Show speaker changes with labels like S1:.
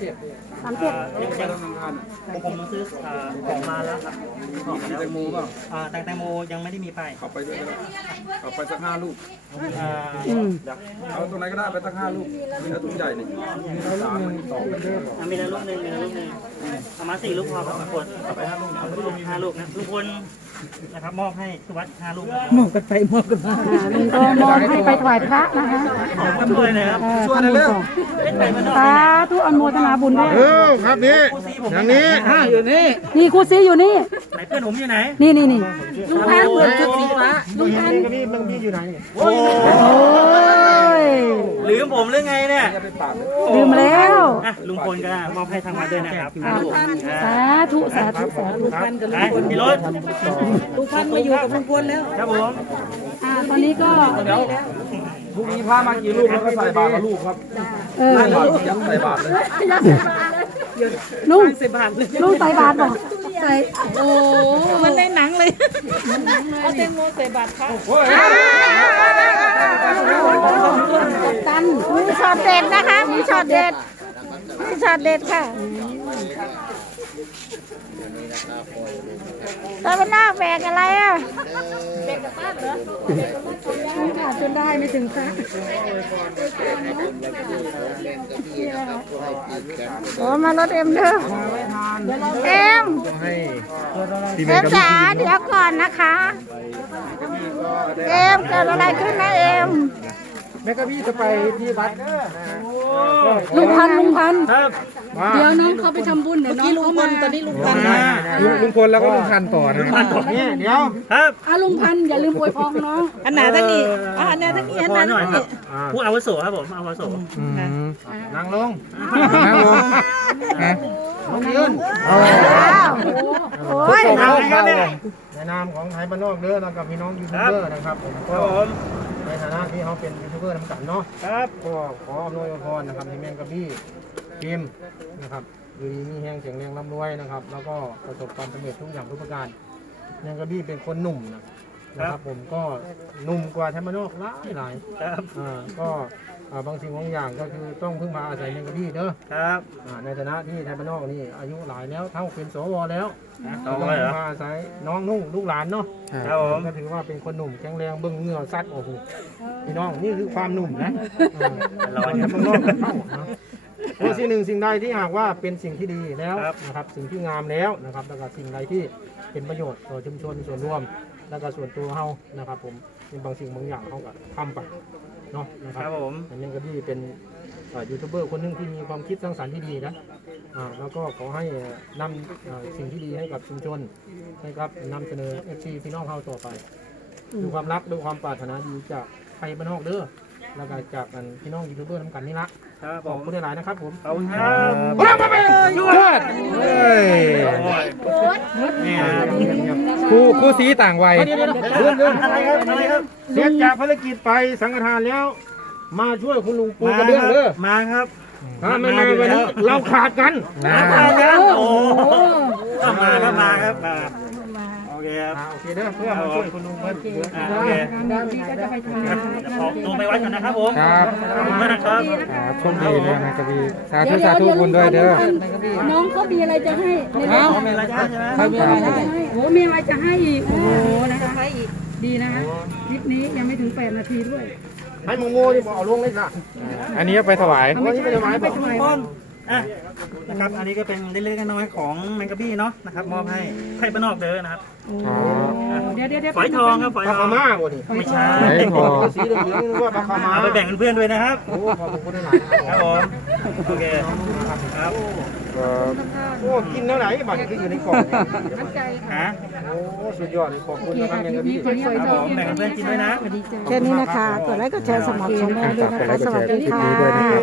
S1: ผมซื้อของมาแล้วครับของแตงโมเปล่าแตงโมยังไม่ได้มีไปเอาไปด้วยก็ได้เอาไปสัก5 ลูกเอาตรงไหนก็ได้ไปสัก5 ลูกแล้วถุงใหญ่นี่มีแล้วลูกนึงมีแล้วลูกนึงเอามา4 ลูกพอครับทุกคนเอาไป5 ลูกเอาไป5 ลูกนะทุกคนนะครับมอบให้สุวัสดิ์5 ลูก
S2: มอบกันไปมอบกันมา
S3: นี่ก็มอบให้ไปถวายพระนะคะ
S1: ช่วยนะครับช่วย
S3: เร็วสาธุอนุโมทนาบุญด้วย
S4: ครับนี่อย่างนี้
S2: อยู่นี่
S3: นี่ครูซีอยู่นี่
S1: ไหนเพื่อนผมอยู่ไหน
S3: นี่
S2: ลุงพันเหมือนชุดสีฟ้าลุงพัน
S4: มีอยู่ไหน
S1: โอ้ยลืมผมหรือไงเนี่ย
S3: ลืมแล้ว
S1: ลุงพลก็มอบให้ทางวัดด้วยนะครับ
S3: สาธุ
S2: ลุงพันกับลุงพล
S1: พี่รถ
S2: ลุงพันมาอยู่กับลุงพลแล้ว
S1: ครับผม
S3: ตอนนี้ก็
S4: พรุ่งนี้พามากี่ลูกแล้วก็ใส่บาตรละลูกครับยัดใส่บาตรเลย
S3: ลุงใส่บาตรเลยลุงใส่บาตรบอกใส่
S2: โอ้มันในหนังเลยเอาแตงโมใส่บาตรครับ
S3: ตันมีช็อตเด็ดนะคะมีช็อตเด็ดค่ะตาเป็นหน้าแบกอะไรอ่ะแบกกับบ้านเหรอขาดจนได้ไม่ถึงซักโอ้มารถเอ็มเด้อเอ็มจ๋าเดี๋ยวก่อนนะคะเอ็มเกิดอะไรขึ้นนะเอ็ม
S4: แม่กะพี่จะไปที่วัด
S3: ลุงพัน
S2: เดี๋ยวน้องเขาไปทำบุญเดี๋ยวน้องเขามาตอนนี้ลุงพัน
S4: ลุงพลแล้วก็ลุงพันต่อนะนี่เดี๋ยว
S1: ครับ
S3: ลุงพันอย่าลืมอวยพรน้อง
S2: อันไหนทั้งนี้อันไหนทั้งนี้อันนั้น
S1: หน่อยครับผู้อาวุโสครับผมอาวุโส
S4: นั่งลงยืน
S3: โอ้ย
S4: ในนามของไทยบ้านนอกเด้อแล้วกับพี่น้องยูทูบเบอร์นะครับผมก็ในฐานะที่เขาเป็นยูทูบเบอร์น้ำกันเนาะ
S1: ครับ
S4: ก็ขออำนวยพรนะครับให้แมงกะบี้เกมนะครับอยู่ดีมีแห้งแข็งแรงร่ำรวยนะครับแล้วก็ประสบความสำเร็จทุกอย่างทุกประการแมงกะบี้เป็นคนหนุ่มนะครับผมก็หนุ่มกว่าไทยบ้านนอกหลาย
S1: ครับ
S4: ก็บางสิ่งบางอย่างก็คือต้องพึ่งพาอาศัยแมงกะบี้เด้อ
S1: ครับ
S4: ในฐานะที่ไทยบ้านนอกนี่อายุหลายแล้วเท่าเป็นสวแล้วต้องพึ่งพาอาศัยน้องนุ่งลูกหลานเนาะก็ถือว่าเป็นคนหนุ่มแข็งแรงเบิ่งเหงื่อซัดโอ้โหพี่น้องนี่คือความหนุ่มนะเราไทยบ้านนอกเข้านะสิ่งหนึ่งสิ่งใดที่หากว่าเป็นสิ่งที่ดีแล้วนะครับสิ่งที่งามแล้วนะครับแล้วก็สิ่งใดที่เป็นประโยชน์ต่อชุมชนส่วนรวมแล้วก็ส่วนตัวเขานะครับผมเป็นบางสิ่งบางอย่างเขาก็ทำไปเนาะนะครับ
S1: ผม
S4: อันนี้ก็ที่เป็นยูทูบเบอร์คนหนึ่งที่มีความคิดสร้างสรรค์ที่ดีนะแล้วก็ขอให้นำสิ่งที่ดีให้กับชุมชนให้ครับนำเสนอFCพี่น้องเขาต่อไปด้วยความรักด้วยความปรารถนาดีจากไทยบ้านนอกเด้อแล้วก็จากพี่น้องยูทูบเบอร์ทำกันนี่ละขอบคุณหลายนะครับผม
S1: เอาครับ
S4: คู่สีต่างวัยเสร็จจากภารกิจไปสังฆทานแล้วมาช่วยคุณลุงปูกระเบื้องเด้อ
S1: มาครับ
S4: ไม่มาวันนี้เราขาดกัน
S1: โอ้มาครับโอเค
S4: เด้อเพื่อมาช่วยคุณลุงเพื่อน
S1: โอเค
S3: ก็จะไปทำ
S1: ขอตัวไปวัดก่อนนะครับผม
S4: ครับ
S1: ขอบคุณมากครับ
S4: โชคดีเลยนะกระบี่สาธุบุญด้วยเด้อ
S3: น้องเขามีอะไรจะให้
S1: มีอะไรจะให้ใช่ไหม
S3: มีอะไรจะให้โอ้มีอะไรจะให้อีกโอ้นะคะดีนะคลิปนี้ยังไม่ถึง8 นาทีด้วย
S4: ให้มึงโง่ที่บอกเอาลงเลยนะอันนี้ไปถวาย
S3: ไปถวาย
S1: นะครับอันนี้ก็เป็นเล็กๆน้อยๆของแมงกะบี้เนาะนะครับมอบให้ไทยบ้านนอกเด้อนะครับ
S3: เดี๋ยว
S1: ฝอยทองครับฝอยทอง
S4: มากกว่านี้
S1: ไม่ใช่
S4: สีเหลืองๆว่าปลาคามา
S1: ไปแบ่งเพื่อนๆด้วยนะครับ
S4: โอ้ขอบคุณหลาย
S1: ครับผมโอเคครับ
S4: โอ้กินเท่าไหร่บัตรก็อยู่ในกล่อง
S1: ฮะ
S4: โอ้สุดยอดเลยขอบคุณนะครับแมงกะบี้
S1: ครับผมแบ่งเพื่อนกินด้วยนะ
S3: แค่นี้นะคะกดไลค์กดแชร์สมองชมแม่ด้วยนะคะสวัสดีค่ะ